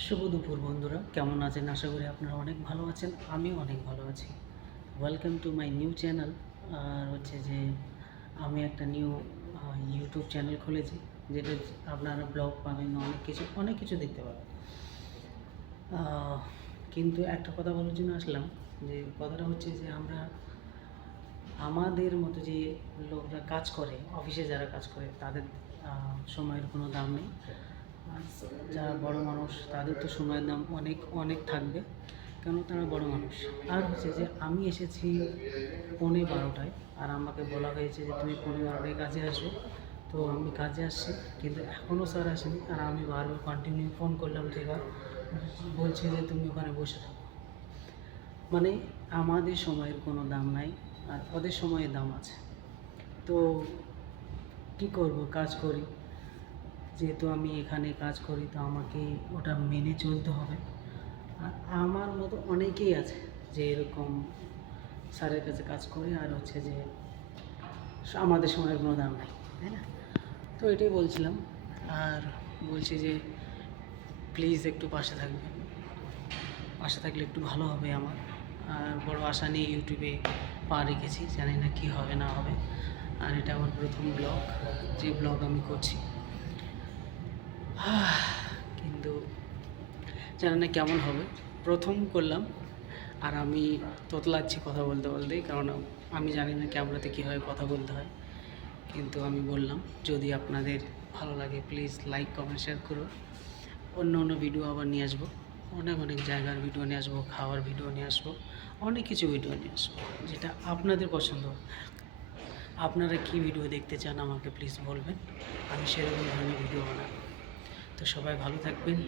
শুভ দুপুর বন্ধুরা, কেমন আছেন? আশা করি আপনারা অনেক ভালো আছেন। আমিও অনেক ভালো আছি। Welcome to my new channel. আর হচ্ছে যে আমি একটা নিউ ইউটিউব চ্যানেল খুলেছি, যেটা আপনারা ব্লগ পাবেন, অনেক কিছু দেখতে পাবেন। আহ, কিন্তু একটা কথা বলার জন্য আসলাম, যে কথাটা হচ্ছে যে আমাদের মতো যে লোকরা কাজ করে, অফিসে যারা কাজ করে, তাদের সময়ের কোনো দাম নেই। আর যারা বড় মানুষ, তাদের তো সময়ের দাম অনেক অনেক থাকবে, কেন তারা বড় মানুষ। আর হচ্ছে যে আমি এসেছি 11:30টায়, আর আমাকে বলা হয়েছে যে তুমি 11:30টায় কাজে আসবে। তো আমি কাজে আসছি, কিন্তু এখনও স্যার আসেনি। আর আমি বারবার কন্টিনিউ ফোন করলাম, ঠিক আছে, বলছে যে তুমি ওখানে বসে থাকো। মানে আমাদের সময়ের কোনো দাম নাই, আর ওদের সময়ের দাম আছে। তো কী করব, কাজ করি, যেহেতু আমি এখানে কাজ করি, তো আমাকে ওটা মেনে চলতে হবে। আর আমার মতো অনেকেই আছে যে এরকম স্যারের কাছে কাজ করে, আর হচ্ছে যে আমাদের সময়ের কোনো দাম নাই, তাই না? তো এটাই বলছিলাম। আর বলছি যে প্লিজ একটু পাশে থাকবেন, পাশে থাকলে একটু ভালো হবে আমার। আর বড় আশা নিয়ে ইউটিউবে পা রেখেছি, জানি না কী হবে না হবে। আর এটা আমার প্রথম ব্লগ, যে ব্লগ আমি করছি। কিন্তু জানি না কেমন হবে, প্রথম করলাম। আর আমি তোতলাচ্ছি কথা বলতে বলতেই, কারণ আমি জানি না ক্যামেরাতে কীভাবে কথা বলতে হয়। কিন্তু আমি বললাম, যদি আপনাদের ভালো লাগে প্লিজ লাইক, কমেন্ট, শেয়ার করো। অন্য অন্য ভিডিও আবার নিয়ে আসবো, অনেক অনেক জায়গার ভিডিও নিয়ে আসবো, খাওয়ার ভিডিও নিয়ে আসবো, অনেক কিছু ভিডিও নিয়ে আসবো, যেটা আপনাদের পছন্দ। আপনারা কী ভিডিও দেখতে চান আমাকে প্লিজ বলবেন, আমি সেরকম ধরনের ভিডিও বানাবো। তো সবাই ভালো থাকবেন।